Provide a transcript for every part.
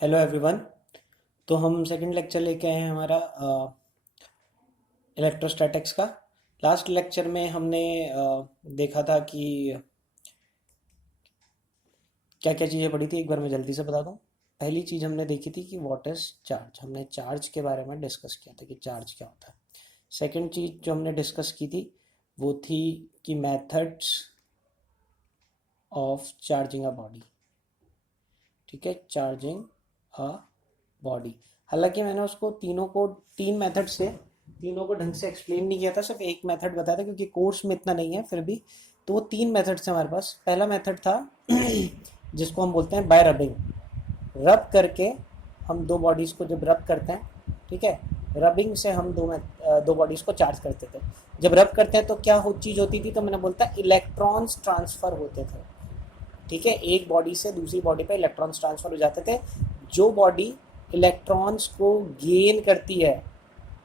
Hello everyone. तो हम second lecture लेके आए हैं हमारा इलेक्ट्रोस्टैटिक्स का। लास्ट लेक्चर में हमने देखा था कि क्या क्या चीज़ें पढ़ी थी। एक बार मैं जल्दी से बता दूं। पहली चीज़ हमने देखी थी कि व्हाट इज चार्ज। हमने चार्ज के बारे में डिस्कस किया था कि चार्ज क्या होता है। सेकंड चीज़ जो हमने डिस्कस की थी वो थी कि methods of charging a body. ठीक है, चार्जिंग अ बॉडी। हालांकि मैंने उसको तीनों को तीन मेथड से तीनों को ढंग से एक्सप्लेन नहीं किया था, सिर्फ एक मेथड बताया था क्योंकि कोर्स में इतना नहीं है फिर भी। तो वो तीन मेथड से हमारे पास पहला मेथड था जिसको हम बोलते हैं बाय रबिंग। रब करके हम दो बॉडीज़ को जब रब करते हैं, ठीक है, रबिंग से हम दो बॉडीज़ को चार्ज करते थे। जब रब करते हैं तो क्या हो चीज़ होती थी, तो मैंने बोलता इलेक्ट्रॉन्स ट्रांसफ़र होते थे। ठीक है, एक बॉडी से दूसरी बॉडी पे इलेक्ट्रॉन्स ट्रांसफर हो जाते थे। जो बॉडी इलेक्ट्रॉन्स को गेन करती है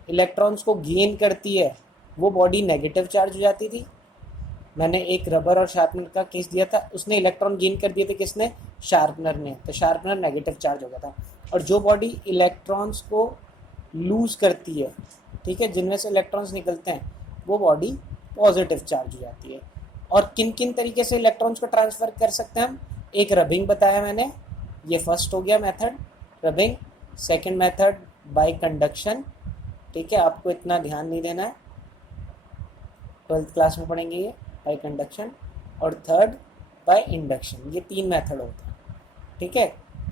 इलेक्ट्रॉन्स को गेन करती है वो बॉडी नेगेटिव चार्ज हो जाती थी। मैंने एक रबर और शार्पनर का केस दिया था, उसने इलेक्ट्रॉन गेन कर दिए थे, किसने? शार्पनर ने। तो शार्पनर नेगेटिव चार्ज हो गया था। और जो बॉडी इलेक्ट्रॉन्स को लूज करती है, ठीक है, जिनमें से इलेक्ट्रॉन्स निकलते हैं, वो बॉडी पॉजिटिव चार्ज हो जाती है। और किन किन तरीके से इलेक्ट्रॉन्स को ट्रांसफ़र कर सकते हैं हम? एक रबिंग बताया मैंने, ये फर्स्ट हो गया method, rubbing. Second method by conduction. ठीक है, आपको इतना ध्यान नहीं देना है, ट्वेल्थ क्लास में पढ़ेंगे ये, बाय कंडक्शन। और थर्ड बाय इंडक्शन। ये तीन मेथड होते हैं। ठीक है,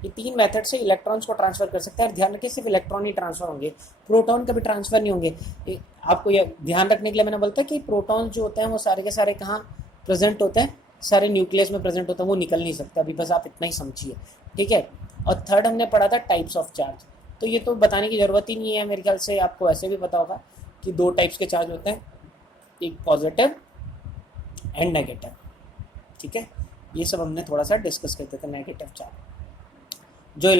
ये तीन मेथड से इलेक्ट्रॉन्स को ट्रांसफर कर सकते हैं। और ध्यान रखिए, सिर्फ इलेक्ट्रॉन ही ट्रांसफर होंगे, प्रोटॉन कभी ट्रांसफर नहीं होंगे। आपको ये ध्यान रखने के लिए मैंने बोलता है कि प्रोटॉन जो होते हैं वो सारे के सारे कहाँ प्रेजेंट होते हैं? सारे न्यूक्लियस में प्रेजेंट होते हैं, वो निकल नहीं सकते। अभी बस आप इतना ही समझिए। ठीक है। और थर्ड हमने पढ़ा था टाइप्स ऑफ चार्ज। तो ये तो बताने की ज़रूरत ही नहीं है, मेरे ख्याल से आपको ऐसे भी पता होगा कि दो टाइप्स के चार्ज होते हैं, एक पॉजिटिव एंड नेगेटिव। ठीक है, ये सब हमने थोड़ा सा डिस्कस करते थे। नेगेटिव चार्ज,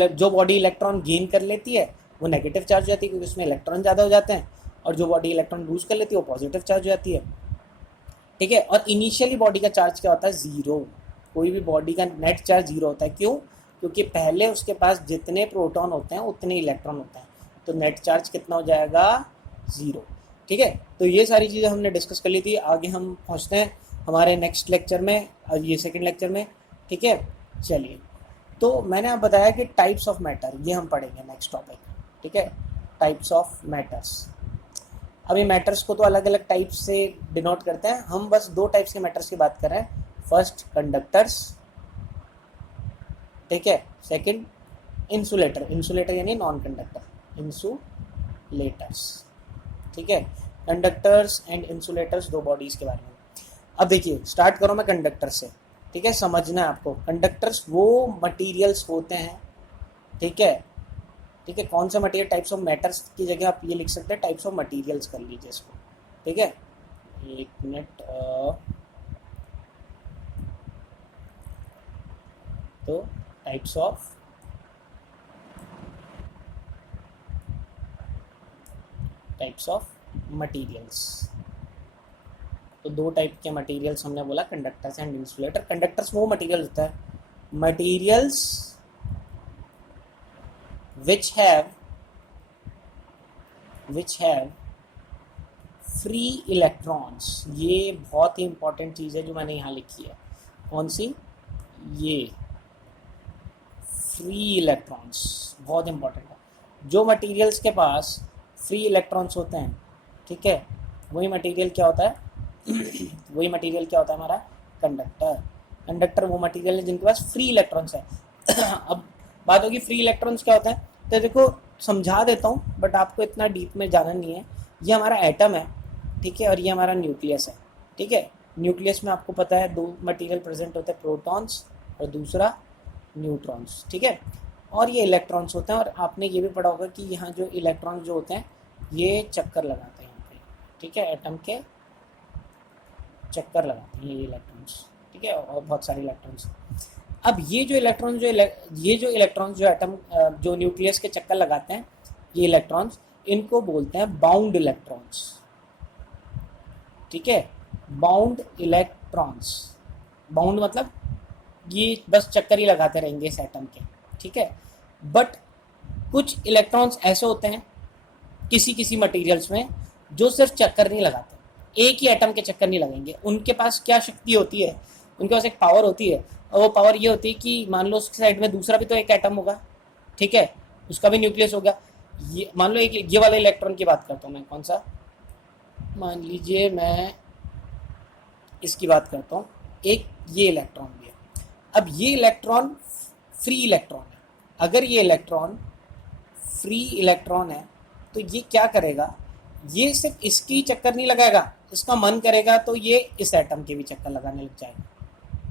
जो बॉडी इलेक्ट्रॉन गेन कर लेती है वो नेगेटिव चार्ज हो जाती है क्योंकि उसमें इलेक्ट्रॉन ज़्यादा हो जाते हैं। और जो बॉडी इलेक्ट्रॉन लूज कर लेती है वो पॉजिटिव चार्ज हो जाती है। ठीक है। और इनिशियली बॉडी का चार्ज क्या होता है? ज़ीरो। कोई भी बॉडी का नेट चार्ज ज़ीरो होता है। क्यों? क्योंकि पहले उसके पास जितने प्रोटॉन होते हैं उतने इलेक्ट्रॉन होते हैं, तो नेट चार्ज कितना हो जाएगा? ज़ीरो। ठीक है, तो ये सारी चीज़ें हमने डिस्कस कर ली थी। आगे हम पहुँचते हैं हमारे नेक्स्ट लेक्चर में, और ये सेकेंड लेक्चर में। ठीक है, चलिए। तो मैंने आप बताया कि टाइप्स ऑफ मैटर, ये हम पढ़ेंगे नेक्स्ट टॉपिक। ठीक है, टाइप्स ऑफ मैटर्स। अभी मैटर्स को तो अलग अलग टाइप्स से डिनोट करते हैं, हम बस दो टाइप्स के मैटर्स की बात कर रहे हैं। फर्स्ट कंडक्टर्स, ठीक है। Second insulator. इंसुलेटर यानी नॉन कंडक्टर, इंसुलेटर्स। ठीक है, कंडक्टर्स एंड इंसुलेटर्स, दो बॉडीज के बारे में। अब देखिए, स्टार्ट करो मैं कंडक्टर से। ठीक है, समझना है आपको। कंडक्टर्स वो मटेरियल्स होते हैं, ठीक है। ठीक है, कौन सा मटेरियल? टाइप्स ऑफ मैटर्स की जगह आप ये लिख सकते हैं टाइप्स ऑफ मटेरियल्स कर लीजिए इसको। ठीक है, एक मिनट। तो टाइप्स ऑफ मटेरियल्स। तो दो टाइप के मटेरियल्स हमने बोला, कंडक्टर्स एंड इंसुलेटर। कंडक्टर्स वो मटेरियल होता है, materials which have free electrons. ये बहुत ही इंपॉर्टेंट चीज़ है जो मैंने यहाँ लिखी है। कौन सी? ये फ्री इलेक्ट्रॉन्स बहुत इंपॉर्टेंट है। जो मटेरियल्स के पास फ्री इलेक्ट्रॉन्स होते हैं, ठीक है, वही मटेरियल क्या होता है? वही मटेरियल क्या होता है हमारा? कंडक्टर। कंडक्टर वो मटेरियल है जिनके पास फ्री इलेक्ट्रॉन्स है। अब बात होगी फ्री इलेक्ट्रॉन्स क्या होता है। तो देखो, समझा देता हूँ बट आपको इतना डीप में जाना नहीं है। ये हमारा एटम है, ठीक है, और ये हमारा न्यूक्लियस है। ठीक है, न्यूक्लियस में आपको पता है दो मटेरियल प्रेजेंट होते हैं, प्रोटॉन्स और दूसरा न्यूट्रॉन्स। ठीक है, और ये इलेक्ट्रॉन्स होते हैं। और आपने ये भी पढ़ा होगा कि यहाँ जो इलेक्ट्रॉन्स जो होते हैं ये चक्कर लगाते हैं यहाँ पे। ठीक है, एटम के चक्कर लगाते हैं ये इलेक्ट्रॉन्स। ठीक है, और बहुत सारे इलेक्ट्रॉन्स। अब ये जो इलेक्ट्रॉन्स जो एटम जो न्यूक्लियस के चक्कर लगाते हैं, ये इलेक्ट्रॉन्स, इनको बोलते हैं बाउंड इलेक्ट्रॉन्स। ठीक है, बाउंड इलेक्ट्रॉन्स। बाउंड मतलब ये बस चक्कर ही लगाते रहेंगे इस एटम के। ठीक है, बट कुछ इलेक्ट्रॉन्स ऐसे होते हैं किसी किसी मटेरियल्स में जो सिर्फ चक्कर नहीं लगाते, एक ही एटम के चक्कर नहीं लगाएंगे। उनके पास क्या शक्ति होती है, उनके पास एक पावर होती है, और वो पावर ये होती है कि मान लो उसकी साइड में दूसरा भी तो एक एटम होगा, ठीक है, उसका भी न्यूक्लियस होगा। ये मान लो एक ये वाला इलेक्ट्रॉन की बात करता हूँ मैं, कौन सा, मान लीजिए मैं इसकी बात करता हूँ, एक ये इलेक्ट्रॉन भी है। अब ये इलेक्ट्रॉन फ्री इलेक्ट्रॉन है। अगर ये इलेक्ट्रॉन फ्री इलेक्ट्रॉन है तो ये क्या करेगा, ये सिर्फ इसकी चक्कर नहीं लगाएगा, इसका मन करेगा तो ये इस एटम के भी चक्कर लगाने लग जाएगा,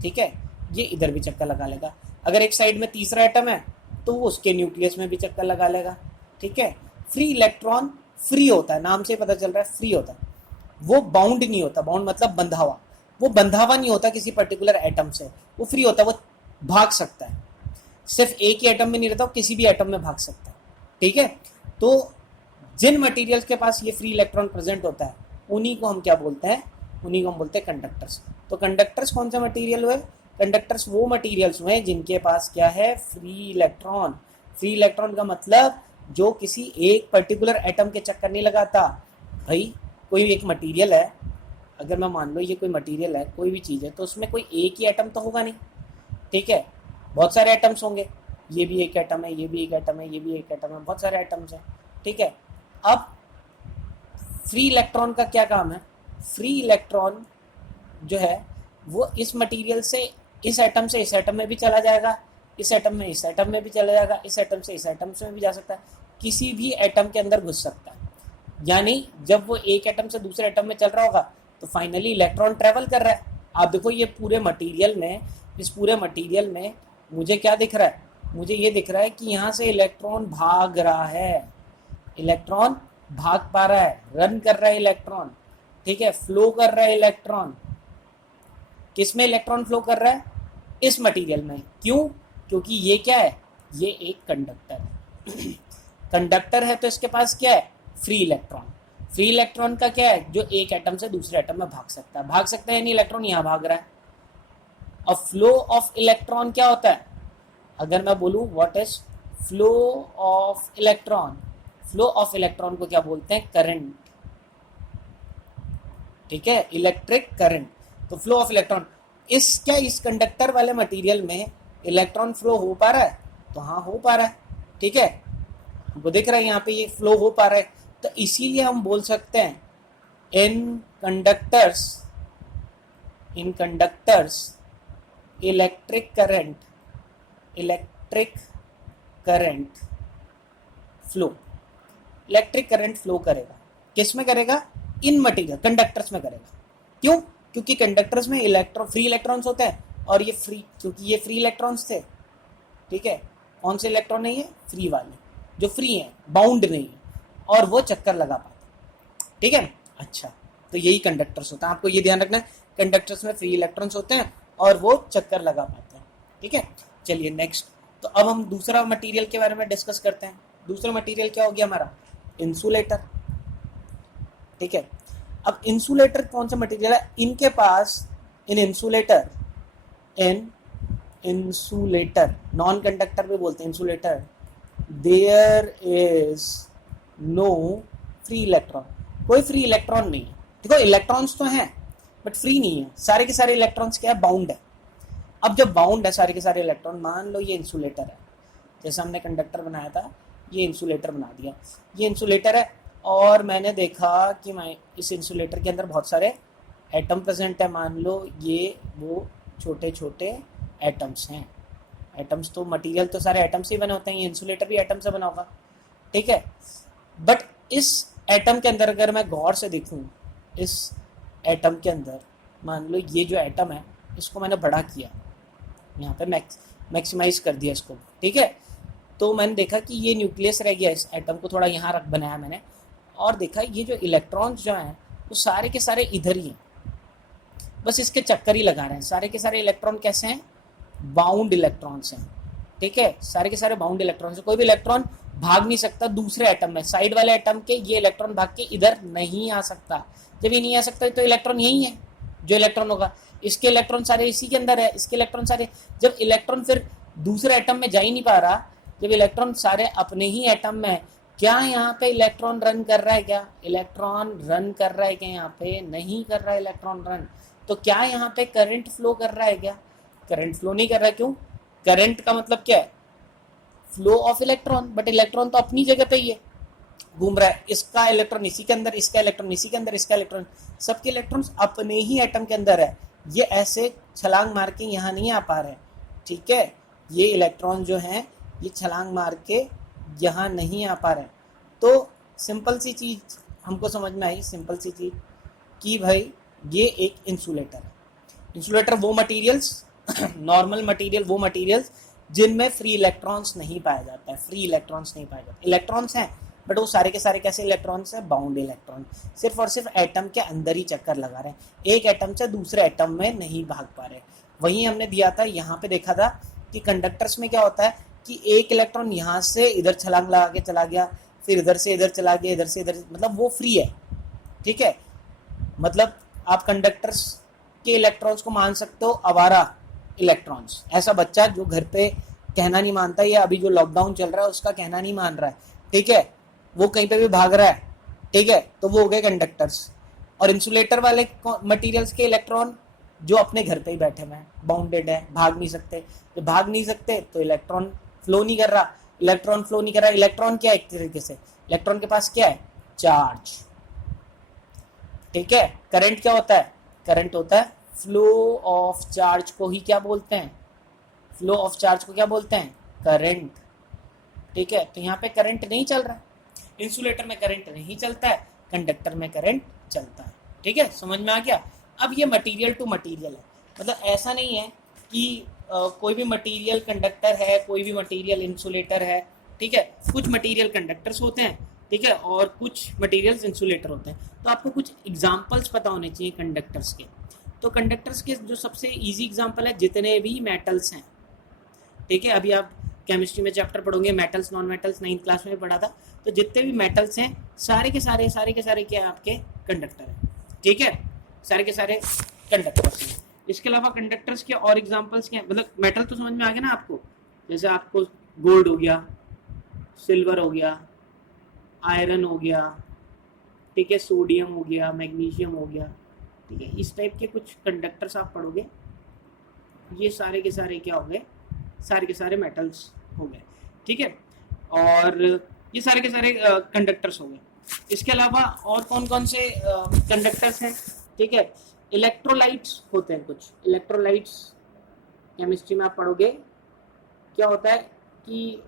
ठीक है, ये इधर भी चक्कर लगा लेगा। अगर एक साइड में तीसरा एटम है तो वो उसके न्यूक्लियस में भी चक्कर लगा लेगा, ठीक है। फ्री इलेक्ट्रॉन फ्री होता है, नाम से पता चल रहा है फ्री होता है, वो बाउंड नहीं होता, बाउंड मतलब बंधा हुआ, वो बंधा हुआ नहीं होता किसी पर्टिकुलर एटम से, वो फ्री होता है, वो भाग सकता है, सिर्फ एक ही एटम में नहीं रहता, वो किसी भी एटम में भाग सकता है, ठीक है। तो जिन मटेरियल्स के पास ये फ्री इलेक्ट्रॉन प्रेजेंट होता है उन्हीं को हम क्या बोलते हैं, उन्हीं को हम बोलते हैं कंडक्टर्स। तो कंडक्टर्स कौन सा मटेरियल हुए, कंडक्टर्स वो मटेरियल्स हुए जिनके पास क्या है, फ्री इलेक्ट्रॉन। फ्री इलेक्ट्रॉन का मतलब जो किसी एक पर्टिकुलर एटम के चक्कर नहीं लगाता। भाई कोई एक मटेरियल है, अगर मैं मान लो ये कोई मटेरियल है, कोई भी चीज़ है, तो उसमें कोई एक ही एटम तो होगा नहीं, ठीक है, बहुत सारे एटम्स होंगे, ये भी एक एटम है, ये भी एक एटम है, ये भी एक एटम है, बहुत सारे एटम्स हैं, ठीक है। अब फ्री इलेक्ट्रॉन का क्या काम है, फ्री इलेक्ट्रॉन जो है वो इस मटेरियल से इस एटम से इस एटम में भी चला जाएगा, इस एटम में इस एटम में भी चला जाएगा, इस एटम से इस एटम में भी जा सकता है, किसी भी एटम के अंदर घुस सकता है। यानी जब वो एक एटम से दूसरे एटम में चल रहा होगा तो फाइनली इलेक्ट्रॉन ट्रेवल कर रहा है। आप देखो ये पूरे मटेरियल में, इस पूरे मटेरियल में मुझे क्या दिख रहा है, मुझे ये दिख रहा है कि यहाँ से इलेक्ट्रॉन भाग रहा है, इलेक्ट्रॉन भाग पा रहा है, रन कर रहा है इलेक्ट्रॉन, ठीक है, फ्लो कर रहा है इलेक्ट्रॉन। किस में इलेक्ट्रॉन फ्लो कर रहा है, इस मटेरियल में। क्यों, क्योंकि ये क्या है, ये एक कंडक्टर है। कंडक्टर है तो इसके पास क्या है, फ्री इलेक्ट्रॉन। फ्री इलेक्ट्रॉन का क्या है, जो एक एटम से दूसरे एटम में भाग सकता है, भाग सकता है, यानी इलेक्ट्रॉन यहाँ भाग रहा है। और फ्लो ऑफ इलेक्ट्रॉन क्या होता है, अगर मैं बोलूँ what is flow of electron, flow of electron को क्या बोलते हैं, करंट, ठीक है, इलेक्ट्रिक करंट। तो फ्लो ऑफ इलेक्ट्रॉन, इस कंडक्टर वाले मटेरियल में इलेक्ट्रॉन फ्लो हो पा रहा है, तो हाँ हो पा रहा है, ठीक है, हमको दिख रहा है यहाँ पे ये फ्लो हो पा रहा है। तो इसीलिए हम बोल सकते हैं इन conductors electric current flow, electric current flow करेगा, किस में करेगा, इन मटेरियल कंडक्टर्स में करेगा। क्यों, क्योंकि कंडक्टर्स में फ्री इलेक्ट्रॉन्स होते हैं, और ये फ्री, क्योंकि ये फ्री इलेक्ट्रॉन्स थे, ठीक है, कौन से इलेक्ट्रॉन नहीं है, फ्री वाले, जो फ्री हैं, बाउंड नहीं है, और वो चक्कर लगा पाते, ठीक है। अच्छा, तो यही कंडक्टर्स होता है, आपको ये ध्यान रखना है, कंडक्टर्स में फ्री इलेक्ट्रॉन्स होते हैं और वो चक्कर लगा पाते हैं, ठीक है। चलिए नेक्स्ट, तो अब हम दूसरा मटेरियल के बारे में डिस्कस करते हैं। दूसरा मटेरियल क्या हो गया हमारा, इंसुलेटर, ठीक है। अब इंसुलेटर कौन सा मटेरियल है, इनके पास इंसुलेटर नॉन कंडक्टर भी बोलते हैं insulator, there is no free electron, कोई फ्री इलेक्ट्रॉन नहीं है। देखो इलेक्ट्रॉन्स तो हैं बट फ्री नहीं है, सारे के सारे इलेक्ट्रॉन्स क्या है, बाउंड है। अब जब बाउंड है सारे के सारे इलेक्ट्रॉन, मान लो ये इंसुलेटर है, जैसे हमने कंडक्टर बनाया था, ये इंसुलेटर बना दिया, ये इंसुलेटर है, और मैंने देखा कि मैं इस इंसुलेटर के अंदर बहुत सारे एटम प्रेजेंट है, मान लो ये वो छोटे छोटे एटम्स हैं। एटम्स तो मटेरियल तो सारे एटम से ही बने होते हैं, ये इंसुलेटर भी एटम से बना होगा, ठीक है। बट इस एटम के अंदर अगर मैं गौर से देखूं, इस एटम के अंदर मान लो ये जो एटम है इसको मैंने बड़ा किया, यहाँ पे मैक्सिमाइज कर दिया इसको, ठीक है। तो मैंने देखा कि ये न्यूक्लियस रह गया, इस एटम को थोड़ा यहाँ रख बनाया मैंने, और देखा ये जो इलेक्ट्रॉन्स जो हैं वो सारे के सारे इधर ही हैं, बस इसके चक्कर ही लगा रहे हैं। सारे के सारे इलेक्ट्रॉन कैसे हैं, बाउंड इलेक्ट्रॉन्स हैं, ठीक है, सारे के सारे बाउंड इलेक्ट्रॉन्स हैं। कोई भी इलेक्ट्रॉन भाग नहीं सकता दूसरे एटम में, साइड वाले एटम के ये इलेक्ट्रॉन भाग के इधर नहीं आ सकता। जब ये नहीं आ सकता तो इलेक्ट्रॉन यही है, जो इलेक्ट्रॉन होगा, इसके इलेक्ट्रॉन सारे इसी के अंदर है, इसके इलेक्ट्रॉन सारे, जब इलेक्ट्रॉन फिर दूसरे एटम में जा ही नहीं पा रहा, जब इलेक्ट्रॉन सारे अपने ही एटम में है, क्या यहाँ पे इलेक्ट्रॉन रन कर रहा है? क्या इलेक्ट्रॉन रन कर रहा है? क्या यहाँ पे नहीं कर रहा है इलेक्ट्रॉन रन? तो क्या यहाँ पे करंट फ्लो कर रहा है? क्या करंट फ्लो नहीं कर रहा है? क्यों? करंट का मतलब क्या है? Flow of electron, but electron तो अपनी जगह पे ही है, घूम रहा है। इसका इलेक्ट्रॉन इसी के अंदर, इसका इलेक्ट्रॉन इसी के अंदर, इसका इलेक्ट्रॉन, सबके इलेक्ट्रॉन्स अपने ही एटम के अंदर है। ये ऐसे छलांग मार के यहाँ नहीं आ पा रहे, ठीक है? ये इलेक्ट्रॉन जो हैं ये छलांग मार के यहाँ नहीं आ पा रहे। तो सिंपल सी चीज हमको समझ में आई, सिंपल सी चीज कि भाई ये एक इंसुलेटर है। इंसुलेटर वो मटेरियल्स नॉर्मल मटेरियल, वो मटेरियल्स जिनमें फ्री इलेक्ट्रॉन्स नहीं पाया जाता है, फ्री इलेक्ट्रॉन्स नहीं पाए जाते। इलेक्ट्रॉन्स हैं बट वो सारे के सारे कैसे इलेक्ट्रॉन्स हैं? बाउंड इलेक्ट्रॉन, सिर्फ और सिर्फ एटम के अंदर ही चक्कर लगा रहे हैं, एक एटम से दूसरे एटम में नहीं भाग पा रहे। वही हमने दिया था, यहाँ पे देखा था कि कंडक्टर्स में क्या होता है कि एक इलेक्ट्रॉन यहाँ से इधर छलांग लगा के चला गया, फिर इधर से इधर चला गया, इधर से इधर, मतलब वो फ्री है, ठीक है? मतलब आप कंडक्टर्स के इलेक्ट्रॉन्स को मान सकते हो आवारा इलेक्ट्रॉन्स। ऐसा बच्चा जो घर पे कहना नहीं मानता, या अभी जो लॉकडाउन चल रहा है उसका कहना नहीं मान रहा है, ठीक है, वो कहीं पे भी भाग रहा है, ठीक है, तो वो हो गए कंडक्टर्स। और इंसुलेटर वाले मटेरियल्स के इलेक्ट्रॉन जो अपने घर पे ही बैठे हुए हैं, बाउंडेड है, भाग नहीं सकते। जब भाग नहीं सकते तो इलेक्ट्रॉन फ्लो नहीं कर रहा, इलेक्ट्रॉन फ्लो नहीं कर रहा। इलेक्ट्रॉन क्या है? एक तरीके से इलेक्ट्रॉन के पास क्या है? चार्ज, ठीक है? करंट क्या होता है? करंट होता है फ्लो ऑफ चार्ज को ही क्या बोलते हैं? फ्लो ऑफ चार्ज को क्या बोलते हैं? करंट, ठीक है? तो यहाँ पे करंट नहीं चल रहा है, इंसुलेटर में करंट नहीं चलता है, कंडक्टर में करंट चलता है, ठीक है? समझ में आ गया? अब ये मटेरियल टू मटेरियल है, मतलब ऐसा नहीं है कि कोई भी मटेरियल कंडक्टर है, कोई भी मटेरियल इंसुलेटर है, ठीक है? कुछ मटेरियल कंडक्टर्स होते हैं, ठीक है, और कुछ मटेरियल्स इंसुलेटर होते हैं। तो आपको कुछ एग्जांपल्स पता होने चाहिए कंडक्टर्स के। तो कंडक्टर्स के जो सबसे इजी एग्जांपल है, जितने भी मेटल्स हैं, ठीक है? अभी आप केमिस्ट्री में चैप्टर पढ़ोगे metals non metals, 9th class में पढ़ा था। तो जितने भी मेटल्स हैं सारे के सारे क्या आपके कंडक्टर हैं, ठीक है? सारे के सारे कंडक्टर्स हैं। इसके अलावा कंडक्टर्स के और एग्जांपल्स क्या हैं? मतलब मेटल तो समझ में आ गया ना आपको, जैसे आपको गोल्ड हो गया, सिल्वर हो गया, आयरन हो गया, ठीक है, सोडियम हो गया, मैग्नीशियम हो गया, ठीक है? इस टाइप के कुछ कंडक्टर्स आप पढ़ोगे, ये सारे के सारे क्या हो गए? सारे के सारे मेटल्स हो गए, ठीक है? और ये सारे के सारे कंडक्टर्स हो गए। इसके अलावा और कौन कौन से कंडक्टर्स हैं? ठीक है, इलेक्ट्रोलाइट्स होते हैं कुछ। इलेक्ट्रोलाइट्स केमिस्ट्री में आप पढ़ोगे, क्या होता है कि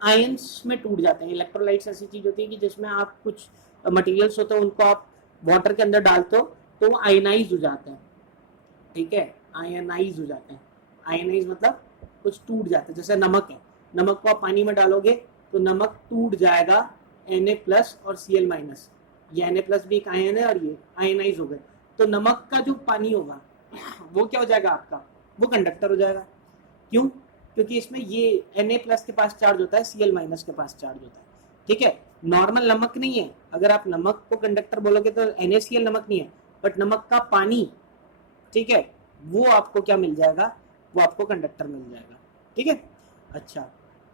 आयंस में टूट जाते हैं। इलेक्ट्रोलाइट्स ऐसी चीज होती है कि जिसमें आप कुछ मटेरियल्स होते हैं, उनको आप वाटर के अंदर डालते हो तो वो आयनाइज हो जाते हैं, ठीक है? आयनाइज हो जाते हैं। आयनाइज मतलब कुछ टूट जाता है, जैसे नमक है, नमक को आप पानी में डालोगे तो नमक टूट जाएगा, Na+ और Cl-। ये Na+ भी एक आयन है और ये आयनाइज हो गए, तो नमक का जो पानी होगा वो क्या हो जाएगा आपका? वो कंडक्टर हो जाएगा। क्यों? क्योंकि इसमें ये Na+ के पास चार्ज होता है, Cl- के पास चार्ज होता है, ठीक है? नॉर्मल नमक नहीं है। अगर आप नमक को कंडक्टर बोलोगे तो NaCl नमक नहीं है, बट नमक का पानी, ठीक है, वो आपको क्या मिल जाएगा? वो आपको कंडक्टर मिल जाएगा, ठीक है? अच्छा,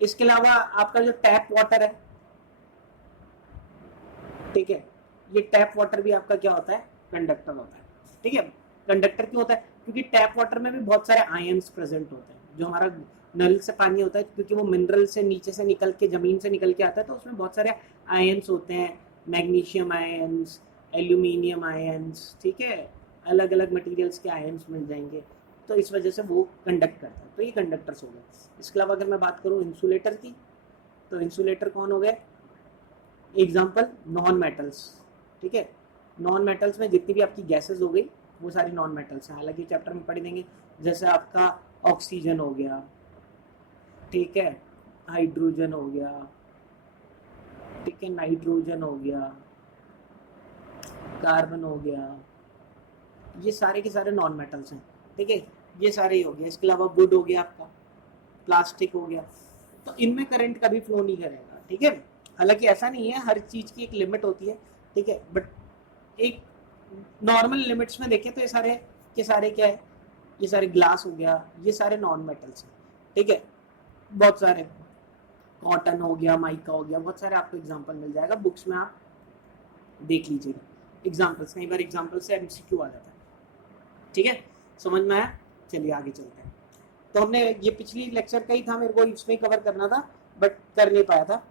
इसके अलावा आपका जो टैप वाटर है, ठीक है, ये टैप वाटर भी आपका क्या होता है? कंडक्टर होता है, ठीक है? कंडक्टर क्यों होता है? क्योंकि टैप वाटर में भी बहुत सारे आयंस प्रेजेंट होते हैं। जो हमारा नल से पानी होता है, क्योंकि वो मिनरल से नीचे से निकल के, जमीन से निकल के आता है, तो उसमें बहुत सारे आयंस होते हैं, मैग्नीशियम आयंस, एल्यूमिनियम आयंस, ठीक है, अलग अलग मटेरियल्स के आयंस मिल जाएंगे, तो इस वजह से वो कंडक्ट करता है। तो ये कंडक्टर्स हो गए। इसके अलावा अगर मैं बात करूँ इंसुलेटर की, तो इंसुलेटर कौन हो गए? एग्जाम्पल नॉन मेटल्स, ठीक है? नॉन मेटल्स में जितनी भी आपकी गैसेज हो गई वो सारी नॉन मेटल्स हैं, हालांकि चैप्टर में पढ़ देंगे। जैसे आपका ऑक्सीजन हो गया, ठीक है, हाइड्रोजन हो गया, ठीक है, नाइट्रोजन हो गया, कार्बन हो गया, ये सारे के सारे नॉन मेटल्स हैं, ठीक है? ये सारे ही हो गया। इसके अलावा वुड हो गया आपका, प्लास्टिक हो गया, तो इनमें करंट कभी फ्लो नहीं करेगा, ठीक है? हालांकि ऐसा नहीं है, हर चीज की एक लिमिट होती है, ठीक है, बट एक नॉर्मल लिमिट्स में देखें तो ये सारे के सारे क्या है? ये सारे ग्लास हो गया, ये सारे नॉन मेटल्स हैं, ठीक है? बहुत सारे कॉटन हो गया, माइका हो गया, बहुत सारे आपको एग्जांपल मिल जाएगा, बुक्स में आप देख लीजिएगा एग्जांपल्स, कई बार एग्जांपल से एमसीक्यू आ जाता है। ठीक है, समझ में आया? चलिए आगे चलते हैं। तो हमने ये पिछली लेक्चर का ही था, मेरे को इसमें कवर करना था बट कर नहीं पाया था।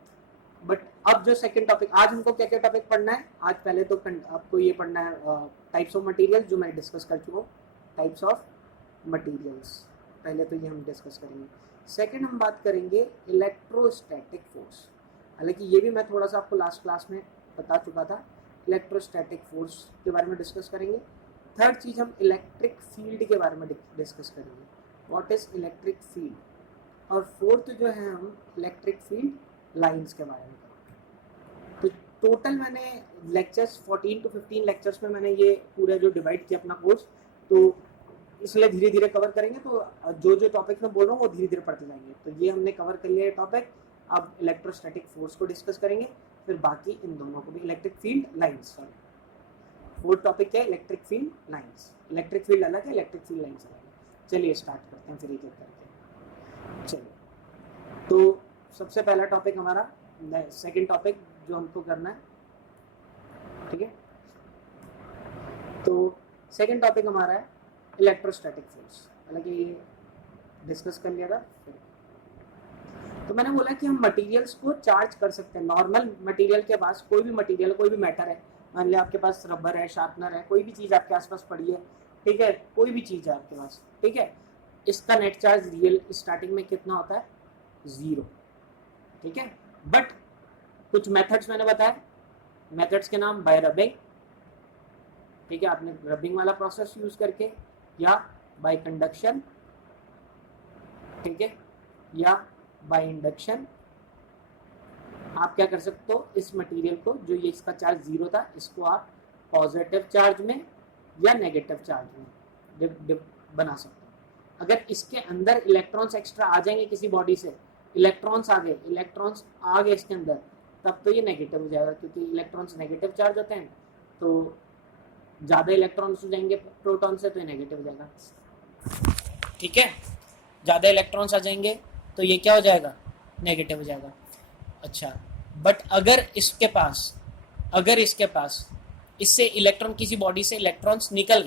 बट अब जो सेकंड टॉपिक, आज हमको क्या क्या टॉपिक पढ़ना है? आज पहले तो आपको ये पढ़ना है टाइप्स ऑफ मटेरियल्स, जो मैं डिस्कस कर चुका हूँ, टाइप्स ऑफ मटेरियल्स, पहले तो ये हम डिस्कस करेंगे। सेकंड हम बात करेंगे इलेक्ट्रोस्टैटिक फोर्स, हालांकि ये भी मैं थोड़ा सा आपको लास्ट क्लास में बता चुका था, इलेक्ट्रोस्टैटिक फोर्स के बारे में डिस्कस करेंगे। थर्ड चीज़ हम इलेक्ट्रिक फील्ड के बारे में डिस्कस करेंगे, व्हाट इज इलेक्ट्रिक फील्ड। और फोर्थ जो है हम इलेक्ट्रिक फील्ड लाइंस के बारे में करेंगे। तो टोटल मैंने लेक्चर्स 14 to 15 लेक्चर्स में मैंने ये पूरा जो डिवाइड किया अपना कोर्स, तो इसलिए धीरे धीरे कवर करेंगे। तो जो जो टॉपिक मैं बोल रहा हूँ वो धीरे धीरे पढ़ते जाएंगे। तो ये हमने कवर कर लिया टॉपिक, अब इलेक्ट्रोस्टैटिक फोर्स को डिस्कस करेंगे, फिर बाकी इन दोनों को भी, electric field lines, sorry fourth topic क्या है? Electric field lines. Electric field अलग है, इलेक्ट्रिक फील्ड लाइंस अलग है। चलिए स्टार्ट करते हैं फिर एक एक करके। चलिए, तो सबसे पहला टॉपिक हमारा, सेकंड टॉपिक जो हमको करना है, ठीक है, तो सेकंड टॉपिक हमारा है इलेक्ट्रोस्टैटिक फोर्स, हालांकि ये डिस्कस कर लिया था। तो मैंने बोला कि हम मटेरियल्स को चार्ज कर सकते हैं। नॉर्मल मटेरियल के पास, कोई भी मटेरियल, कोई भी मैटर है, मान लिया आपके पास रबर है, शार्पनर है, कोई भी चीज़ आपके आसपास पड़ी है, ठीक है, कोई भी चीज़ है आपके पास, ठीक है, इसका नेट चार्ज रियल स्टार्टिंग में कितना होता है? 0, ठीक है। बट कुछ मेथड्स मैंने बताया, मेथड्स के नाम बाय रबिंग, ठीक है, आपने रबिंग वाला प्रोसेस यूज करके, या बाय कंडक्शन, ठीक है, या बाय इंडक्शन। आप क्या कर सकते हो, इस मटेरियल को, जो ये इसका चार्ज 0 था, इसको आप पॉजिटिव चार्ज में या नेगेटिव चार्ज में बना सकते हो। अगर इसके अंदर इलेक्ट्रॉन्स एक्स्ट्रा आ जाएंगे किसी बॉडी से, इलेक्ट्रॉन्स आ गए इसके अंदर, तब तो ये नेगेटिव हो जाएगा, क्योंकि इलेक्ट्रॉन्स नेगेटिव चार्ज होते हैं, तो ज़्यादा इलेक्ट्रॉन्स हो जाएंगे प्रोटॉन से, तो ये नेगेटिव हो जाएगा, ठीक है। ज़्यादा इलेक्ट्रॉन्स आ जाएंगे तो ये क्या हो जाएगा? नेगेटिव हो जाएगा। अच्छा, बट अगर इसके पास इससे इलेक्ट्रॉन, किसी बॉडी से इलेक्ट्रॉन्स निकल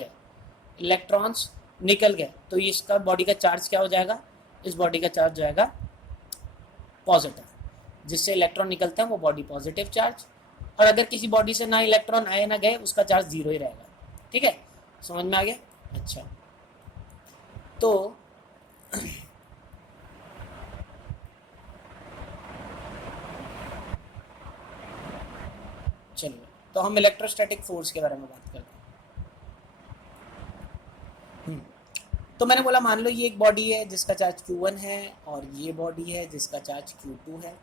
गए, तो इसका बॉडी का चार्ज क्या हो जाएगा? इस बॉडी का चार्ज हो जाएगा पॉजिटिव, जिससे इलेक्ट्रॉन निकलते हैं वो बॉडी पॉजिटिव चार्ज। और अगर किसी बॉडी से ना इलेक्ट्रॉन आए ना गए, उसका चार्ज 0 ही रहेगा, ठीक है, समझ में आ गया? अच्छा, तो चलिए, तो हम इलेक्ट्रोस्टैटिक फोर्स के बारे में बात करते हैं। तो मैंने बोला, मान लो ये एक बॉडी है जिसका चार्ज Q1 है, और ये बॉडी है जिसका चार्ज Q2 है,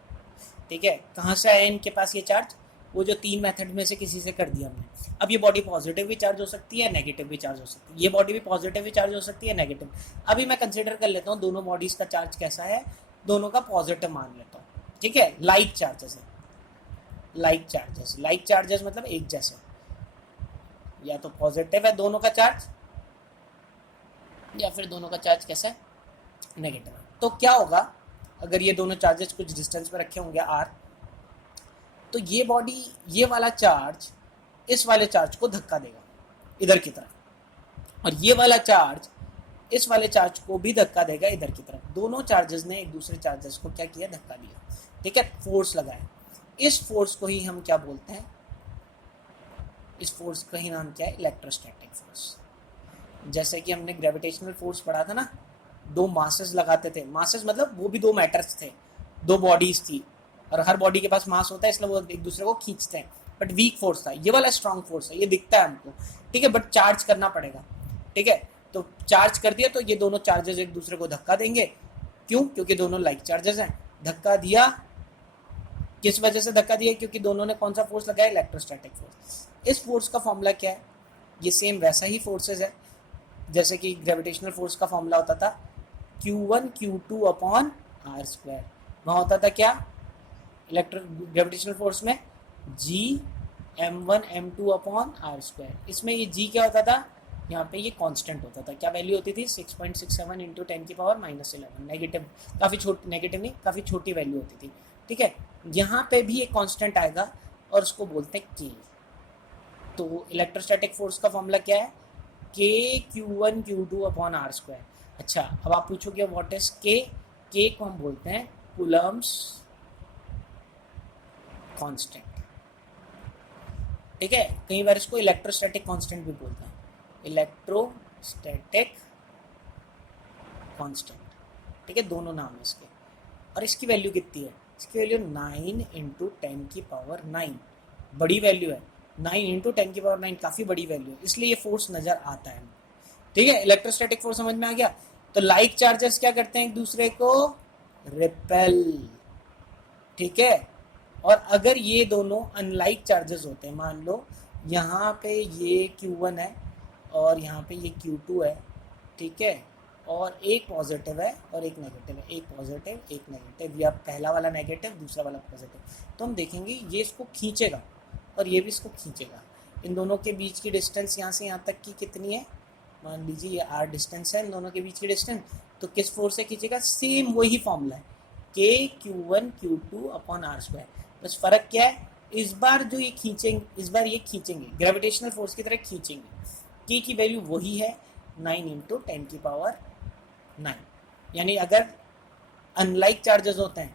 ठीक है। कहाँ से आया इनके पास ये चार्ज? वो जो 3 मेथड में से किसी से कर दिया हमने। अब ये बॉडी पॉजिटिव भी चार्ज हो सकती है, नेगेटिव भी चार्ज हो सकती है, ये बॉडी भी पॉजिटिव भी चार्ज हो सकती है, नेगेटिव। अभी मैं कंसिडर कर लेता हूँ दोनों बॉडीज का चार्ज कैसा है, दोनों का पॉजिटिव मान लेता हूँ, ठीक है। लाइक चार्जेस मतलब एक जैसे, या तो पॉजिटिव है दोनों का चार्ज, या फिर दोनों का चार्ज कैसा है? नेगेटिव है। तो क्या होगा अगर ये दोनों चार्जेस कुछ डिस्टेंस पे रखे होंगे r, तो ये बॉडी, ये वाला चार्ज इस वाले चार्ज को धक्का देगा इधर की तरफ, और ये वाला चार्ज इस वाले चार्ज को भी धक्का देगा इधर की तरफ। दोनों चार्जेस ने एक दूसरे चार्जेस को क्या किया? धक्का दिया, ठीक है, फोर्स लगाया। इस फोर्स को ही हम क्या बोलते हैं? इस फोर्स का ही नाम क्या है? Electrostatic force. जैसे कि हमने ग्रेविटेशनल फोर्स पढ़ा था ना, 2 मासेस लगाते थे, मासेस मतलब वो भी 2 मैटर्स थे, 2 बॉडीज थी, और हर बॉडी के पास मास होता है, इसलिए वो एक दूसरे को खींचते हैं। बट वीक फोर्स था, ये वाला स्ट्रॉन्ग फोर्स है, ये दिखता है हमको, ठीक है, बट चार्ज करना पड़ेगा, ठीक है। तो चार्ज कर दिया तो ये दोनों चार्जेस एक दूसरे को धक्का देंगे। क्यों? क्योंकि दोनों लाइक चार्जेस हैं। धक्का दिया, किस वजह से धक्का दिया? क्योंकि दोनों ने कौन सा फोर्स लगाया? Electrostatic force. इस फोर्स का फॉर्मूला क्या है? ये सेम वैसा ही फोर्सेस है जैसे कि ग्रेविटेशनल फोर्स का फॉर्मूला होता था Q1 Q2 अपॉन r²। वहाँ होता था क्या? ग्रेविटेशनल फोर्स में G m1 m2 upon r²। इसमें ये G क्या होता था? यहाँ पे ये कांस्टेंट होता था। क्या वैल्यू होती थी? 6.67 इंटू 10⁻11, नेगेटिव, काफ़ी छोटी, नेगेटिव नहीं, काफ़ी छोटी वैल्यू होती थी। ठीक है, यहाँ पे भी एक कांस्टेंट आएगा और उसको बोलते हैं के। तो इलेक्ट्रोस्टैटिक फोर्स का फॉर्मूला क्या है? के Q1 Q2 upon R square. अच्छा, अब आप पूछोगे व्हाट इज के? के को हम बोलते हैं कूलम्स कांस्टेंट। ठीक है, कई बार इसको इलेक्ट्रोस्टैटिक कांस्टेंट भी बोलते हैं, इलेक्ट्रोस्टैटिक कांस्टेंट। ठीक है, दोनों नाम है इसके। और इसकी वैल्यू कितनी है? इसकी वैल्यू 9 इंटू 10⁹, बड़ी वैल्यू है। 9 इंटू 10⁹ काफ़ी बड़ी वैल्यू है, इसलिए ये फोर्स नज़र आता है। ठीक है, इलेक्ट्रोस्टैटिक फोर्स समझ में आ गया। तो लाइक चार्जेस क्या करते हैं? एक दूसरे को रिपेल। ठीक है, और अगर ये दोनों अनलाइक चार्जेस होते हैं, मान लो यहाँ पे ये Q1 है और यहाँ पे ये Q2 है, ठीक है, और एक पॉजिटिव है और एक नेगेटिव है, एक पॉजिटिव एक नेगेटिव, या पहला वाला नेगेटिव दूसरा वाला पॉजिटिव, तो हम देखेंगे ये इसको खींचेगा और ये भी इसको खींचेगा। इन दोनों के बीच की डिस्टेंस यहाँ से यहाँ तक की कितनी है? मान लीजिए ये r डिस्टेंस है इन दोनों के बीच की डिस्टेंस। तो किस फोर्स से खींचेगा? सेम वही फॉर्मूला है, के Q1 Q2 upon R square. बस फर्क क्या है? इस बार जो ये खींचेंगे, इस बार ये खींचेंगे, ग्रेविटेशनल फोर्स की तरह खींचेंगे। के की वैल्यू वही है 9 इंटू 10⁹, यानी अगर अनलाइक चार्जेस होते हैं,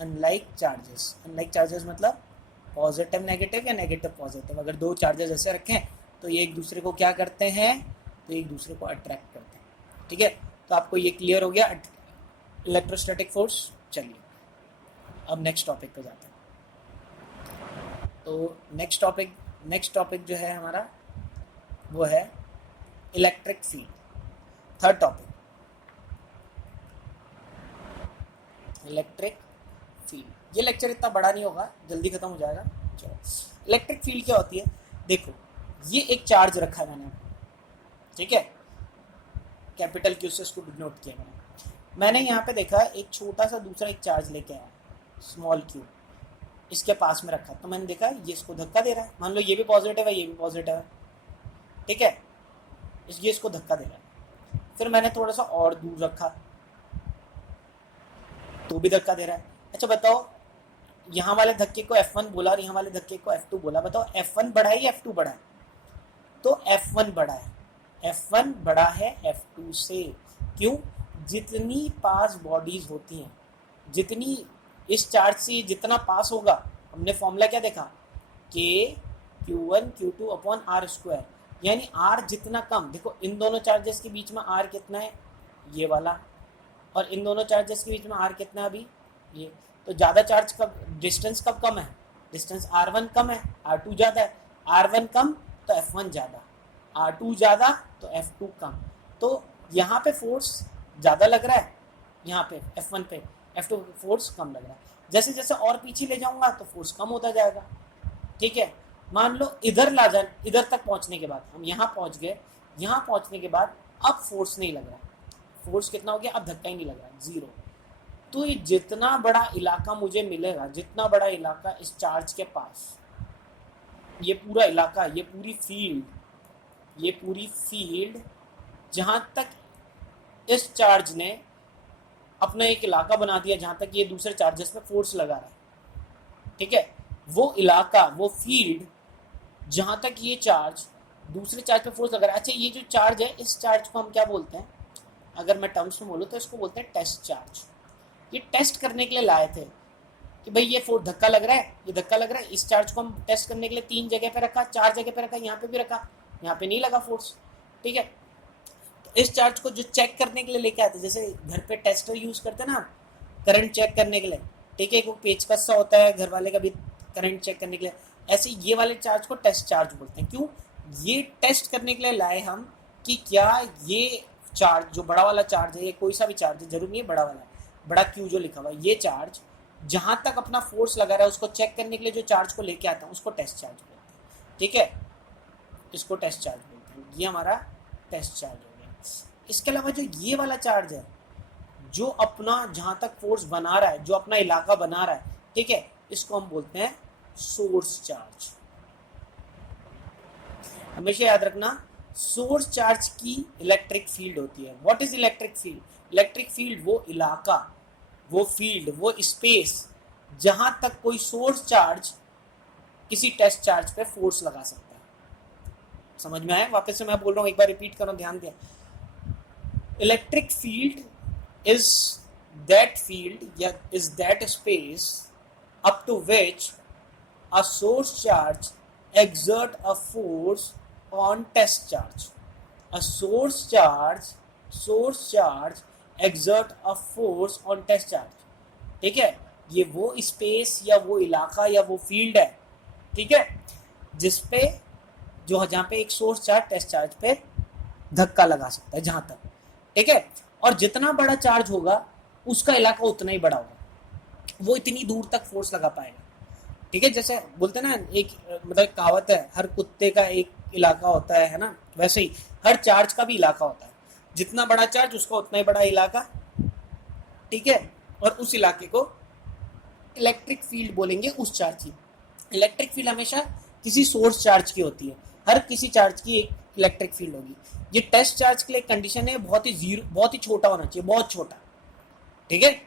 अनलाइक चार्जेस मतलब पॉजिटिव नेगेटिव या नेगेटिव पॉजिटिव, अगर दो चार्जेस ऐसे रखें तो ये एक दूसरे को क्या करते हैं? तो एक दूसरे को अट्रैक्ट करते हैं। ठीक है, तो आपको ये क्लियर हो गया इलेक्ट्रोस्टैटिक फोर्स। चलिए अब नेक्स्ट टॉपिक पे जाते हैं। तो नेक्स्ट टॉपिक जो है हमारा वो है electric field. Third topic, electric field. ये लेक्चर इतना बड़ा नहीं होगा, जल्दी खत्म हो जाएगा। चलो, इलेक्ट्रिक फील्ड क्या होती है? देखो, ये एक चार्ज रखा है मैंने, ठीक है, कैपिटल क्यू से इसको डिनोट किया मैंने यहाँ पे देखा एक छोटा सा दूसरा एक चार्ज लेके आया, स्मॉल क्यू, इसके पास में रखा, तो मैंने देखा ये इसको धक्का दे रहा है। मान लो ये भी पॉजिटिव है, ये भी पॉजिटिव है, ठीक है, ये इसको धक्का दे रहा है। फिर मैंने थोड़ा सा और दूर रखा तो भी धक्का दे रहा है। अच्छा बताओ, यहाँ वाले धक्के को F1 बोला और यहाँ वाले धक्के को F2 बोला, बताओ F1 बड़ा है या F2 बड़ा है? तो F1 बड़ा है, F1 बड़ा है F2 से। क्यों? जितनी पास बॉडीज होती हैं, जितनी इस चार्ज से जितना पास होगा, हमने फॉर्मूला क्या देखा? के Q1 Q2 upon R square, यानी R जितना कम, देखो इन दोनों चार्जेस के बीच में R कितना है? ये वाला, और इन दोनों चार्जेस के बीच में R कितना है अभी? ये। तो ज़्यादा चार्ज कब, डिस्टेंस कब कम है? डिस्टेंस R1 कम है, R2 ज़्यादा है। R1 कम तो F1 ज़्यादा, R2 ज़्यादा तो F2 कम। तो यहाँ पे फोर्स ज़्यादा लग रहा है, यहाँ पे F1 पे, F2 पे फोर्स कम लग रहा है। जैसे जैसे और पीछे ले जाऊँगा तो फोर्स कम होता जाएगा। ठीक है, मान लो इधर ला जा, इधर तक पहुँचने के बाद हम यहाँ पहुँच गए, यहाँ पहुँचने के बाद अब फोर्स नहीं लग रहा, फोर्स कितना हो गया? अब धक्का ही नहीं लग रहा, जीरो। तो ये जितना बड़ा इलाका मुझे मिलेगा, जितना बड़ा इलाका इस चार्ज के पास, ये पूरा इलाका, ये पूरी फील्ड जहाँ तक इस चार्ज ने अपना एक इलाका बना दिया, जहाँ तक ये दूसरे चार्जेस पे फोर्स लगा रहा है, ठीक है, वो इलाका, वो फील्ड जहाँ तक ये चार्ज दूसरे चार्ज पे फोर्स लगा रहा है। अच्छा, ये जो चार्ज है, इस चार्ज को हम क्या बोलते हैं? अगर मैं टर्म्स में बोलूँ तो इसको बोलते हैं टेस्ट चार्ज। ये टेस्ट करने के लिए लाए थे कि भाई ये फोर्स धक्का लग रहा है, ये धक्का लग रहा है, इस चार्ज को हम टेस्ट करने के लिए 3 जगह पे रखा, 4 जगह पे रखा, यहाँ पे भी रखा, यहाँ पे नहीं लगा फोर्स। ठीक है, तो इस चार्ज को जो चेक करने के लिए लेके आते, जैसे घर पे टेस्टर यूज़ करते हैं ना करंट चेक करने के लिए, ठीक है, वो पेचकस सा होता है घर वाले का भी करंट चेक करने के लिए, ऐसे ये वाले चार्ज को टेस्ट चार्ज बोलते हैं। क्यों? ये टेस्ट करने के लिए लाए हम कि क्या ये चार्ज, जो बड़ा वाला चार्ज है, ये कोई सा भी चार्ज है, जरूर नहीं है बड़ा वाला, बड़ा क्यू जो लिखा हुआ है, ये चार्ज जहाँ तक अपना फोर्स लगा रहा है उसको चेक करने के लिए जो चार्ज को लेके आता है उसको टेस्ट चार्ज बोलते हैं। ठीक है, इसको टेस्ट चार्ज बोलते हैं, ये हमारा टेस्ट चार्ज हो गया। इसके अलावा जो ये वाला चार्ज है, जो अपना जहाँ तक फोर्स बना रहा है, जो अपना इलाका बना रहा है, ठीक है, इसको हम बोलते हैं सोर्स चार्ज। हमेशा याद रखना, सोर्स चार्ज की इलेक्ट्रिक फील्ड होती है। What is electric field? Electric field वो इलाका, वो फील्ड, वो स्पेस जहां तक कोई सोर्स चार्ज किसी टेस्ट चार्ज पे फोर्स लगा सकता है। समझ में आया? वापस से मैं बोल रहा हूँ, एक बार रिपीट करो, ध्यान दिया। Electric field is that field, yeah, is that space up to which a source charge exert a force on test charge. A source charge exert a force on test charge. ठीक है, ये वो space या वो इलाका या वो field है, ठीक है, जिसपे जो जहाँ पे एक सोर्स चार्ज टेस्ट चार्ज पे धक्का लगा सकता है, जहां तक, ठीक है। और जितना बड़ा चार्ज होगा उसका इलाका उतना ही बड़ा होगा, वो इतनी दूर तक फोर्स लगा पाएगा, ठीक है। जैसे बोलते हैं ना, एक मतलब एक कहावत है, हर कुत्ते का एक इलाका होता है ना, वैसे ही हर चार्ज का भी इलाका होता है। जितना बड़ा चार्ज उसका उतना ही बड़ा इलाका, ठीक है। और उस इलाके को इलेक्ट्रिक फील्ड बोलेंगे, उस चार्ज की। इलेक्ट्रिक फील्ड हमेशा किसी सोर्स चार्ज की होती है, हर किसी चार्ज की एक इलेक्ट्रिक फील्ड होगी। ये टेस्ट चार्ज के लिए कंडीशन है बहुत ही छोटा होना चाहिए, बहुत छोटा, ठीक है।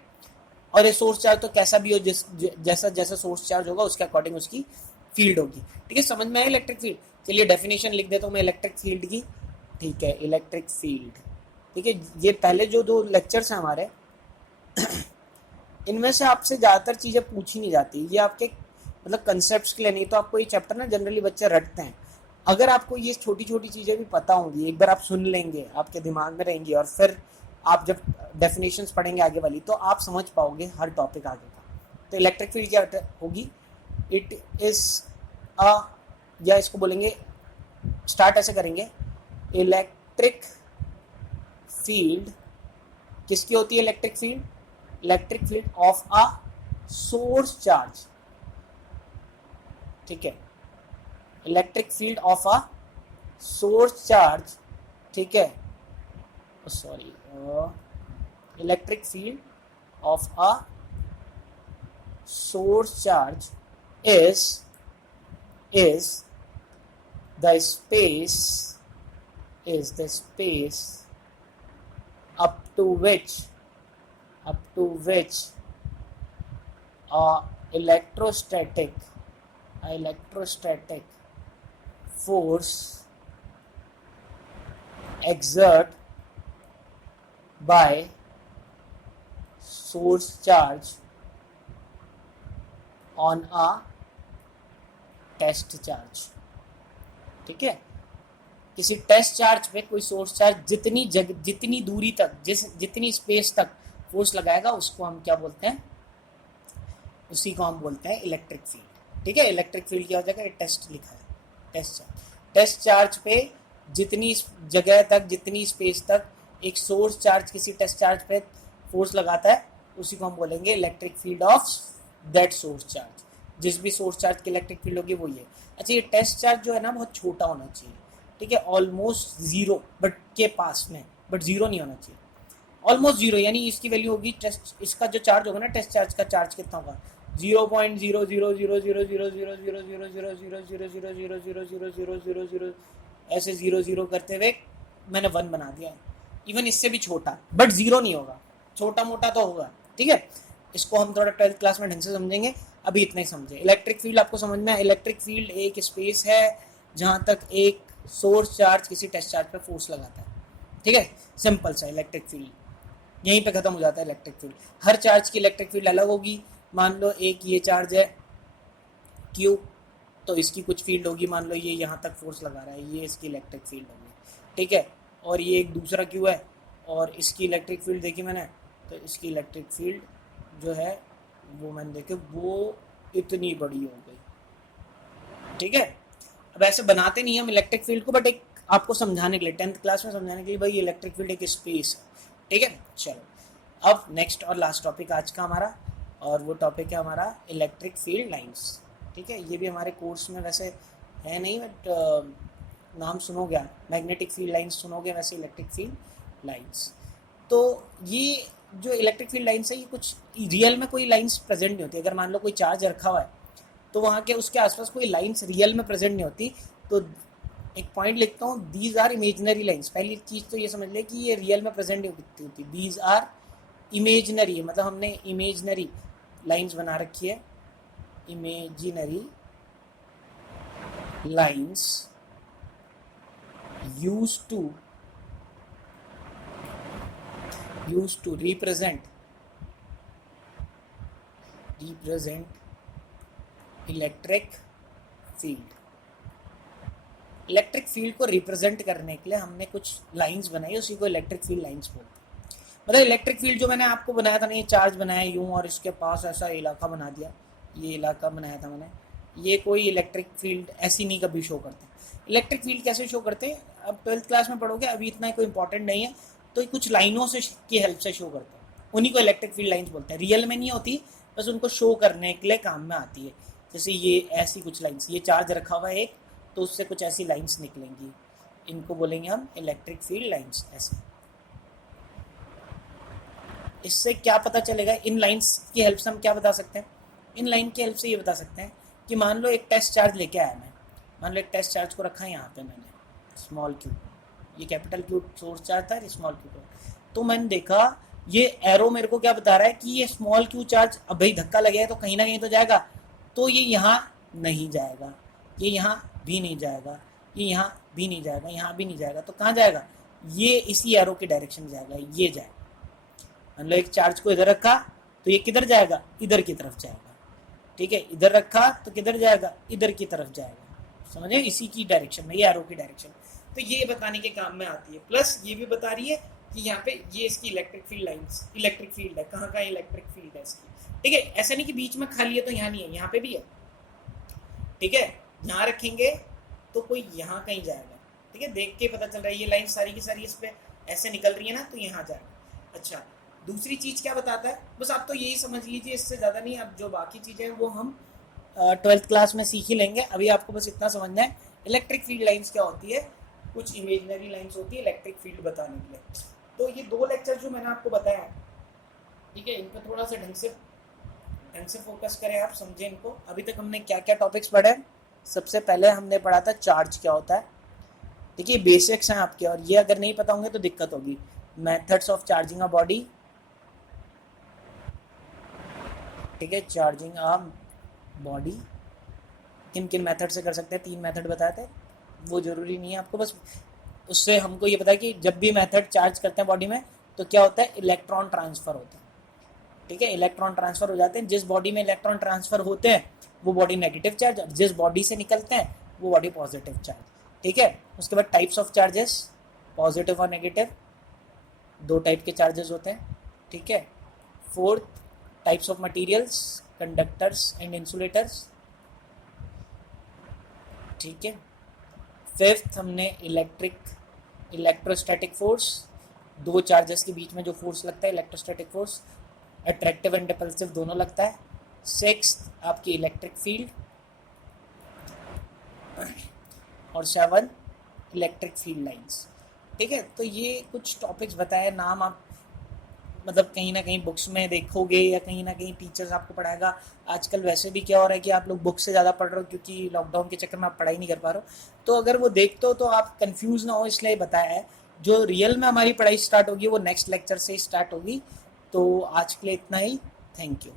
और ये सोर्स चार्ज तो कैसा भी हो, जैसा जैसा सोर्स चार्ज होगा उसके अकॉर्डिंग उसकी फील्ड होगी, ठीक है। समझ में आया इलेक्ट्रिक फील्ड? चलिए डेफिनेशन लिख देता हूँ मैं इलेक्ट्रिक फील्ड की, ठीक है। इलेक्ट्रिक फील्ड, ठीक है। ये पहले जो दो लेक्चर्स हैं हमारे इनमें से आपसे ज़्यादातर चीज़ें पूछी नहीं जाती, ये आपके मतलब कंसेप्ट के लिए, नहीं तो आपको ये चैप्टर ना जनरली बच्चे रटते हैं। अगर आपको ये छोटी छोटी चीज़ें भी पता होंगी, एक बार आप सुन लेंगे, आपके दिमाग में रहेंगी, और फिर आप जब डेफिनेशंस पढ़ेंगे आगे वाली, तो आप समझ पाओगे हर टॉपिक आगे का। तो इलेक्ट्रिक फील्ड क्या होगी? इट इज़ अ, या इसको बोलेंगे, स्टार्ट ऐसे करेंगे, इलेक्ट्रिक फील्ड किसकी होती है? Electric field, electric field of a source charge, ठीक है। Electric field of a source charge, ठीक है, sorry, electric field of a source charge is the space up to which electrostatic force exert by source charge on a test charge, ठीक है। किसी test charge पे कोई source charge जितनी दूरी तक, जितनी स्पेस तक फोर्स लगाएगा, उसको हम क्या बोलते हैं? उसी को हम बोलते हैं इलेक्ट्रिक फील्ड, ठीक है। इलेक्ट्रिक फील्ड क्या हो जाएगा? टेस्ट लिखा है, टेस्ट चार्ज पे जितनी जगह तक, जितनी स्पेस तक एक सोर्स चार्ज किसी टेस्ट चार्ज पे फोर्स लगाता है, उसी को हम बोलेंगे electric field of that source charge. जिस भी सोर्स चार्ज की इलेक्ट्रिक फील्ड होगी वो ये। अच्छा, ये टेस्ट चार्ज जो है ना, बहुत छोटा होना चाहिए, ठीक है, ऑलमोस्ट जीरो बट के पास में, बट जीरो नहीं होना चाहिए, ऑलमोस्ट जीरो, यानी इसकी वैल्यू होगी टेस्ट, इसका जो चार्ज होगा ना, टेस्ट चार्ज का चार्ज कितना होगा? 0.0000000000000000000 ऐसे 0 करते हुए मैंने 1 बना दिया है। इवन इससे भी छोटा, बट जीरो नहीं होगा, छोटा मोटा तो होगा, ठीक है। इसको हम थोड़ा 12th क्लास में ढंग से समझेंगे, अभी इतना ही समझे। इलेक्ट्रिक फील्ड आपको समझ में? इलेक्ट्रिक फील्ड एक स्पेस है जहां तक एक सोर्स चार्ज किसी टेस्ट चार्ज पर फोर्स लगाता है, ठीक है। सिंपल सा इलेक्ट्रिक फील्ड यहीं पे खत्म हो जाता है। इलेक्ट्रिक फील्ड, हर चार्ज की इलेक्ट्रिक फील्ड अलग होगी। मान लो एक ये चार्ज है Q, तो इसकी कुछ फील्ड होगी, मान लो ये यहाँ तक फोर्स लगा रहा है, ये इसकी इलेक्ट्रिक फील्ड होगी, ठीक है। और ये एक दूसरा Q है, और इसकी इलेक्ट्रिक फील्ड देखी मैंने, तो इसकी इलेक्ट्रिक फील्ड जो है वो मैंने देखे, वो इतनी बड़ी हो गई, ठीक है। अब ऐसे बनाते नहीं हम इलेक्ट्रिक फील्ड को, बट एक आपको समझाने के लिए, 10th क्लास में समझाने के लिए, भाई इलेक्ट्रिक फील्ड एक स्पेस है, ठीक है। चलो, अब नेक्स्ट और लास्ट टॉपिक आज का हमारा, और वो टॉपिक है हमारा इलेक्ट्रिक फील्ड लाइंस, ठीक है। ये भी हमारे कोर्स में वैसे है नहीं, बट नाम सुनोगे, मैग्नेटिक फील्ड लाइंस सुनोगे, वैसे इलेक्ट्रिक फील्ड लाइंस। तो ये जो इलेक्ट्रिक फील्ड लाइंस है, ये कुछ रियल में कोई लाइंस प्रेजेंट नहीं होती। अगर मान लो कोई चार्ज रखा हुआ है, तो वहाँ के उसके आसपास कोई लाइंस रियल में प्रेजेंट नहीं होती, तो एक पॉइंट लिखता हूँ, दीज आर इमेजिनरी लाइन्स। पहली चीज तो ये समझ ले कि ये रियल में प्रेजेंट नहीं होती, दीज आर इमेजिनरी, मतलब हमने इमेजिनरी लाइन्स बना रखी है, imaginary lines used to represent electric field. Electric field को रिप्रेजेंट करने के लिए हमने कुछ लाइंस बनाई, उसी को इलेक्ट्रिक फील्ड लाइंस बोलते हैं। मतलब इलेक्ट्रिक फील्ड जो मैंने आपको बनाया था ना, ये चार्ज बनाया यूं और इसके पास ऐसा इलाका बना दिया, ये इलाका बनाया था मैंने, ये कोई इलेक्ट्रिक फील्ड ऐसी नहीं कभी शो करते। इलेक्ट्रिक फील्ड कैसे शो करते हैं अब 12th क्लास में पढ़ोगे, अभी इतना कोई इंपॉर्टेंट नहीं है, तो कुछ लाइनों से की हेल्प से शो करते हैं, उन्हीं को इलेक्ट्रिक फील्ड लाइन्स बोलते हैं। रियल में नहीं होती, बस उनको शो करने के लिए काम में आती है। जैसे ये ऐसी कुछ लाइन्स, ये चार्ज रखा हुआ है एक, तो उससे कुछ ऐसी लाइन्स निकलेंगी, इनको बोलेंगे हम इलेक्ट्रिक फील्ड लाइन्स। ऐसे इससे क्या पता चलेगा, इन लाइन्स की हेल्प से हम क्या बता सकते हैं, इन लाइन की हेल्प से ये बता सकते हैं कि मान लो एक टेस्ट चार्ज लेके आया मैं, मान लो एक टेस्ट चार्ज को रखा है यहाँ पे मैंने, स्मॉल क्यू, ये कैपिटल क्यू सोर्स चार्ज था, स्मॉल क्यू, तो मैंने देखा ये एरो मेरे को क्या बता रहा है कि ये स्मॉल क्यू चार्ज अब भाई धक्का लगे है तो कहीं ना कहीं तो जाएगा, तो ये यहाँ नहीं जाएगा, ये यहाँ भी नहीं जाएगा, ये यहाँ भी नहीं जाएगा, यहाँ भी नहीं जाएगा, तो कहाँ जाएगा, ये इसी एरो की डायरेक्शन जाएगा, ये जाएगा। मान लो एक चार्ज को इधर रखा तो ये किधर जाएगा, इधर की तरफ जाएगा, ठीक है, इधर रखा तो किधर जाएगा, इधर की तरफ जाएगा, समझे, इसी की डायरेक्शन में, ये एरो की डायरेक्शन। तो ये बताने के काम में आती है, प्लस ये भी बता रही है कि यहाँ पे ये इसकी electric field lines, electric field है, कहाँ कहाँ इलेक्ट्रिक फील्ड है इसकी, ठीक है। ऐसा नहीं कि बीच में खाली है तो यहाँ नहीं है, यहाँ पे भी है, ठीक है, यहाँ रखेंगे तो कोई यहाँ कहीं जाएगा, ठीक है, देख के पता चल रहा है ये लाइन सारी की सारी इस पे ऐसे निकल रही है ना, तो यहाँ जाएगा। अच्छा, दूसरी चीज क्या बताता है, बस आप तो यही समझ लीजिए, इससे ज्यादा नहीं, अब जो बाकी चीजें हैं वो हम 12th क्लास में सीख ही लेंगे, अभी आपको बस इतना समझना है इलेक्ट्रिक फील्ड लाइंस क्या होती है, कुछ इमेजिनरी लाइंस होती है इलेक्ट्रिक फील्ड बताने के लिए। तो ये 2 लेक्चर जो मैंने आपको बताया, ठीक है, इन पर थोड़ा सा ढंग से फोकस करें, आप समझें इनको। अभी तक हमने क्या क्या टॉपिक्स पढ़े, सबसे पहले हमने पढ़ा था चार्ज क्या होता है, देखिए बेसिक्स हैं आपके, और ये अगर नहीं पता होंगे तो दिक्कत होगी। Methods of charging a body, ठीक है, चार्जिंग अ बॉडी किन किन मेथड से कर सकते हैं, 3 मेथड बताए थे, वो जरूरी नहीं है आपको, बस उससे हमको ये पता है कि जब भी मेथड चार्ज करते हैं बॉडी में तो क्या होता है, इलेक्ट्रॉन ट्रांसफर होता है, ठीक है, इलेक्ट्रॉन ट्रांसफर हो जाते हैं, जिस बॉडी में इलेक्ट्रॉन ट्रांसफर होते हैं वो बॉडी नेगेटिव चार्ज, जिस बॉडी से निकलते हैं वो बॉडी पॉजिटिव चार्ज, ठीक है। उसके बाद टाइप्स ऑफ चार्जेस, पॉजिटिव और नेगेटिव, 2 टाइप के चार्जेस होते हैं, ठीक है। 4th types of materials, conductors and insulators, ठीक है। 5th हमने इलेक्ट्रोस्टैटिक फोर्स, 2 चार्जेस के बीच में जो फोर्स लगता है electrostatic force, attractive and repulsive दोनों लगता है। 6th आपकी इलेक्ट्रिक फील्ड, और 7 इलेक्ट्रिक फील्ड लाइंस, ठीक है। तो ये कुछ टॉपिक्स बताए, नाम आप मतलब कहीं ना कहीं बुक्स में देखोगे या कहीं ना कहीं टीचर्स आपको पढ़ाएगा। आजकल वैसे भी क्या हो रहा है कि आप लोग बुक से ज़्यादा पढ़ रहे हो, क्योंकि लॉकडाउन के चक्कर में आप पढ़ाई नहीं कर पा रहे हो, तो अगर वो देखते हो तो आप कंफ्यूज ना हो, इसलिए बताया है। जो रियल में हमारी पढ़ाई स्टार्ट होगी वो नेक्स्ट लेक्चर से स्टार्ट होगी। तो आज के लिए इतना ही, थैंक यू।